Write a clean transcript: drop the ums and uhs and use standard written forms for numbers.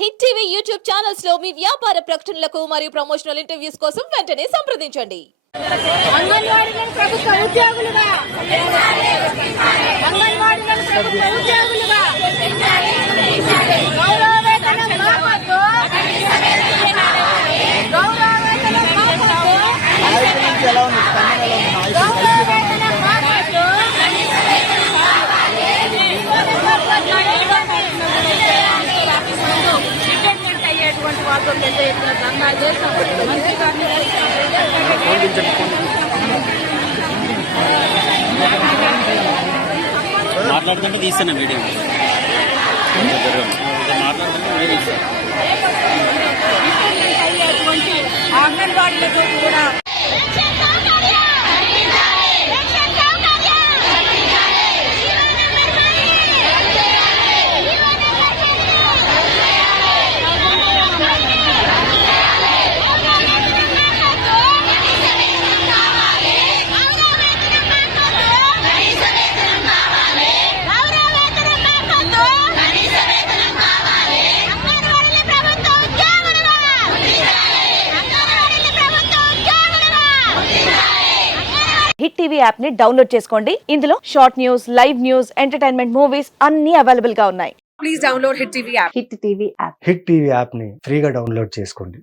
Hit TV YouTube channels లో మీ వ్యాపార ప్రకటనలకు మరియు ప్రమోషనల్ ఇంటర్వ్యూస్ కోసం వెంటనే సంప్రదించండి. అంగన్వాడీలను ప్రభుత్వ ఉద్యోగులుగా అంగన్వాడీలను ప్రభుత్వ ఉద్యోగులుగా గౌరవ వేతనం మాకొద్దు. గౌరవ వేతనం మాకొద్దు. గౌరవ వేతనం మాకొద్దు. రిటైర్మెంట్ అయ్యేటువంటి వాళ్ళతో పెద్ద ఎత్తున ధర్నా చేస్తాం. మాట్లాడుతుంటే తీస్తాను వీడియో మాట్లాడుతుంటే అయ్యేటువంటి అంగన్వాడీలతో కూడా హిట్ టీవీ యాప్ ని డౌన్లోడ్ చేసుకోండి. ఇందులో short news, live news, entertainment movies అన్ని అవైలబుల్ గా ఉన్నాయి. Please download Hit TV app. Hit TV app. Hit TV యాప్ని ఫ్రీగా డౌన్లోడ్ చేసుకోండి.